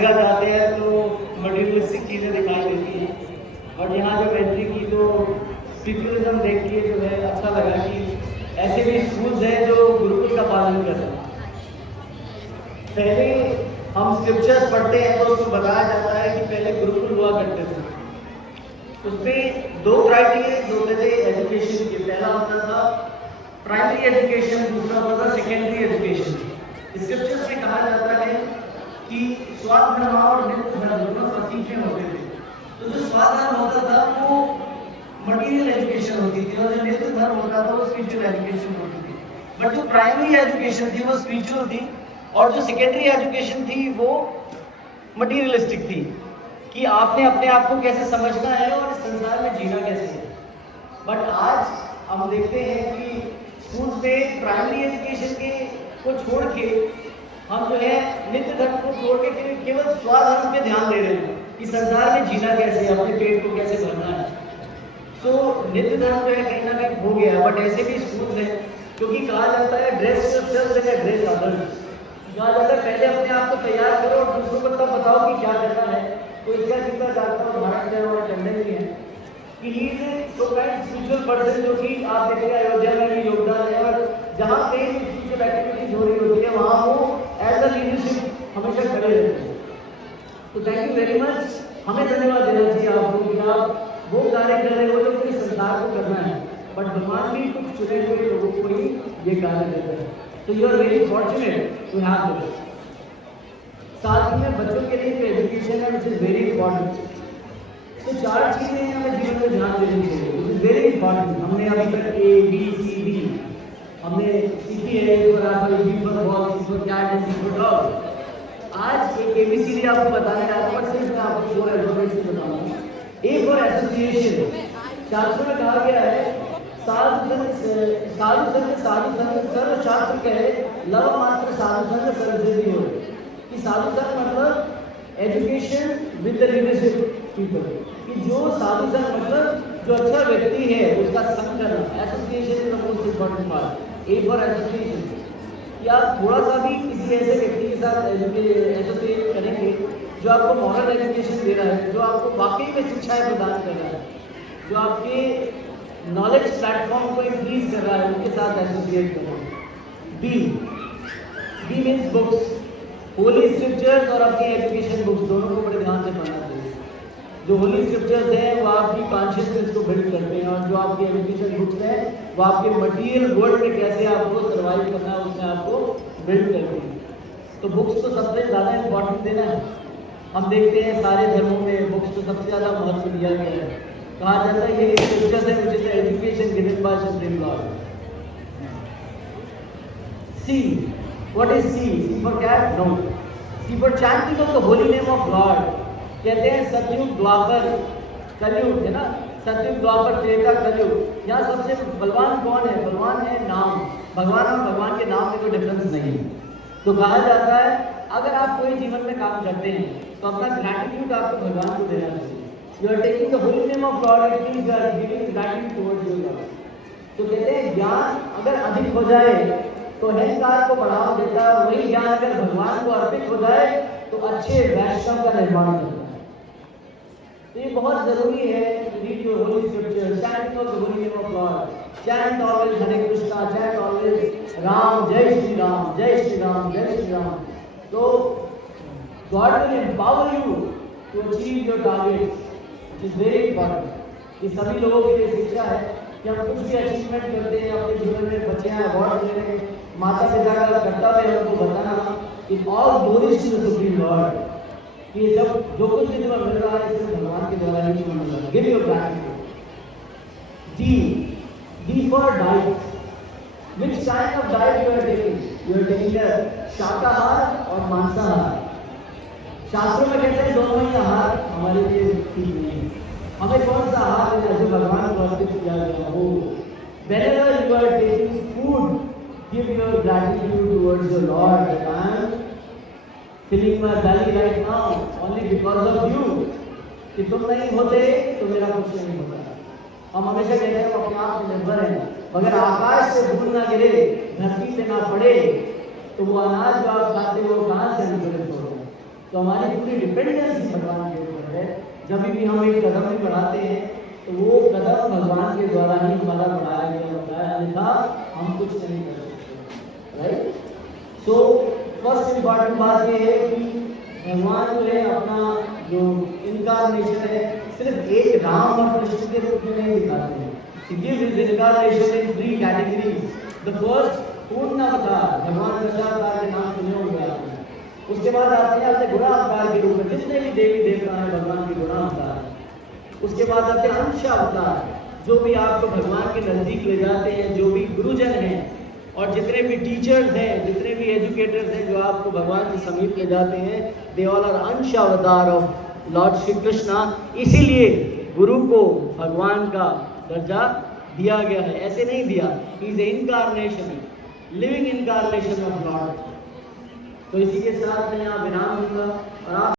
जगह जाते हैं तो मटेरियलिस्टिक चीज़ें दिखाई देती हैं, और यहाँ जब एंट्री की तो स्पिरिचुअलिज्म देख के जो है अच्छा लगा कि ऐसे भी स्कूल्स हैं जो गुरुकुल का पालन कर रहे हैं। पहले हम स्क्रिप्चर्स पढ़ते हैं तो उसमें बताया जाता है कि पहले गुरुकुल हुआ करते थे। उसमें दो क्राइटेरिया होते थे एजुकेशन के। पहला होता था प्राइमरी एजुकेशन, दूसरा होता था सेकेंडरी एजुकेशन। स्क्रिप्चर्स में कहा जाता है कि स्वार्थ धर्म और नित्य धर्म दोनों प्रतीक होते थे। तो जो स्वार्थ धर्म होता था वो मटीरियल एजुकेशन होती थी, और जो नित्य धर्म होता था वो स्पिरिचुअल एजुकेशन होती थी। बट जो प्राइमरी एजुकेशन थी वो स्पिरिचुअल थी, और जो सेकेंडरी एजुकेशन थी वो मटीरियलिस्टिक थी, कि आपने अपने आप को कैसे समझना है और इस संसार में जीना कैसे है। बट आज हम देखते हैं कि स्कूल्स में प्राइमरी एजुकेशन के को छोड़ के हम जो है नित्य धर्म को छोड़ के केवल स्वाधर्म पे ध्यान दे रहे हैं कि संसार में जीना कैसे है, अपने पेट को कैसे भरना है। तो नित्य धर्म जो है कहीं ना कहीं हो गया। बट ऐसे भी स्कूल्स हैं, क्योंकि कहा जाता है dress yourself and dress others. कहा जाता है पहले अपने आप को तैयार करो और दूसरों को तब बताओ कि क्या करना है। तो इसका जितना जानता हूँ भारत में और टंडन भी है कि he is so kind spiritual person, जो कि आप देखिए अयोध्या में भी योगदान है, और जहाँ पे स्पिरिचुअल एक्टिविटीज हो रही होती है वहाँ वो एज अ लीडरशिप हमेशा खड़े रहते हैं। तो थैंक यू वेरी मच। हमें धन्यवाद देना चाहिए आपको कि आप वो कार्य कर रहे हो जो पूरे संसार को करना है, बट भगवान भी कुछ चुने हुए लोगों को ही ये कार्य देते हैं। तो you are very fortunate to have this. साथ ही में बच्चों के लिए एजुकेशन है विच इज वेरी इंपॉर्टेंट। तो चार चीजें हमें जीवन में ध्यान देनी चाहिए विच इज वेरी इंपॉर्टेंट। हमने अभी तक ABCD हमने सीखी है, B for ball, C for cat and D for dog. आज एक ABCD आपको बताने जा रहा हूं, बट सिर्फ मैं आपको 4 अल्फाबेट्स से बताऊंगा। A for association. शास्त्रों में कहा गया है साधु संग सर्व शास्त्र कहे, लव मात्र साधु संग सर्वसिद्धि हो। कि साधु संग मतलब education with the leadership people, कि जो साधु संग मतलब जो अच्छा व्यक्ति है उसका संग करना। Association is the most important part. A for association, कि आप थोड़ा सा भी किसी ऐसे व्यक्ति के साथ एसोसिएट करेंगे जो आपको मॉरल एजुकेशन दे रहा है, जो आपको वाकई में शिक्षाएं प्रदान कर रहा है, जो आपके नॉलेज प्लेटफॉर्म को इंक्रीज कर रहा है, उनके साथ एसोसिएट करना। B means books, holy scriptures और अपनी एजुकेशन बुक्स दोनों को बड़े ध्यान से पढ़ना चाहिए। जो होली स्क्रिप्चर्स हैं वो आपकी कॉन्शियसनेस को बिल्ड करते हैं, और जो आपकी एजुकेशन बुक्स हैं वो आपके मटीरियल वर्ल्ड में कैसे आपको सर्वाइव करना है उसमें आपको बिल्ड करती हैं। तो बुक्स तो सबसे ज़्यादा इंपॉर्टेंट देना है। हम देखते हैं सारे धर्मों में बुक्स को सबसे ज़्यादा महत्व दिया गया है। कहा जाता है ये स्क्रिप्चर्स है which is the education given by supreme Lord. C, what is C? C for cat? No. C for chanting of the holy name of Lord. कहते हैं सतयुग द्वापर कलयुग है ना, सतयुग द्वापर त्रेता कलयुग। यहाँ सबसे बलवान कौन है? बलवान है नाम। भगवान और भगवान के नाम में कोई डिफरेंस नहीं है। तो कहा जाता है अगर आप कोई जीवन में काम करते हैं तो अपना ग्रैटिट्यूड आपको भगवान को देना चाहिए। You are taking the holy name of God, it means you are giving gratitude towards your God. तो कहते हैं ज्ञान अगर अधिक हो जाए तो अहंकार को बढ़ावा देता है, वही ज्ञान अगर भगवान को अर्पित हो जाए तो अच्छे वैष्णव का निर्माण करता है। तो ये बहुत जरूरी है read your Holi scripture, chant of the holy name of God, chant always Hare Krishna, chant always Ram, जय श्री राम, जय श्री राम, जय श्री राम। तो God will empower you to achieve your targets, is very important. ये सभी लोगों के लिए शिक्षा है कि हम कुछ भी अचीवमेंट करते हैं अपने जीवन में, बच्चे हैं अवार्ड ले रहे हैं, माता पिता का कर्तव्य है उनको बताना कि all glories to the supreme lord, कि ये सब जो कुछ भी तुम्हें मिल रहा है इसे भगवान के द्वारा ही तुम्हें मिल रहा है। Give your gratitude. D for diet. Which kind of diet you are taking? You are taking शाकाहार और मांसाहार। शास्त्रों में कहते हैं दोनों ही आहार हमारे लिए ठीक नहीं है। हमें कौन सा आहार लेना जो भगवान को अर्पित किया गया हो? Whenever you are taking food, give your gratitude towards your Lord. I am filling my belly right now only because of you. कि तुम नहीं होते तो मेरा कुछ नहीं होता। हम हमेशा कहते हैं अपने आप में निर्भर हैं, मगर आकाश से धूल ना गिरे, धरती पे ना पड़े तो वो अनाज जो आप खाते हो कहाँ से अंकुरित हो? तो हमारी पूरी डिपेंडेंस भगवान के ऊपर है। जब भी हम एक कदम भी बढ़ाते हैं तो वो कदम भगवान के द्वारा ही हमारा बढ़ाया गया होता है, अन्यथा हम कुछ नहीं कर सकते, राइट। सो फर्स्ट इम्पॉर्टेंट बात ये है कि भगवान जो है अपना जो इनकारनेशन है सिर्फ एक राम और कृष्ण के रूप में नहीं दिखाते हैं। He gives his incarnation in 3 categories. The first पूर्ण अवतार, भगवान दशावतार के नाम सुने होंगे आपने। उसके बाद आते हैं अपने गुणा अवतार के रूप में, जितने भी देवी देवता हैं भगवान के गुणा अवतार। उसके बाद आते हैं अंश अवतार, जो भी आपको भगवान के नजदीक ले जाते हैं, जो भी गुरुजन हैं और जितने भी टीचर्स हैं, जितने भी एजुकेटर्स हैं जो आपको भगवान के समीप ले जाते हैं, दे ऑल आर अंश अवतार ऑफ लॉर्ड श्री कृष्णा। इसीलिए गुरु को भगवान का दर्जा दिया गया है, ऐसे नहीं दिया। He is incarnation, living incarnation of Lord. तो इसी के साथ मैं यहाँ विराम दूंगा और आप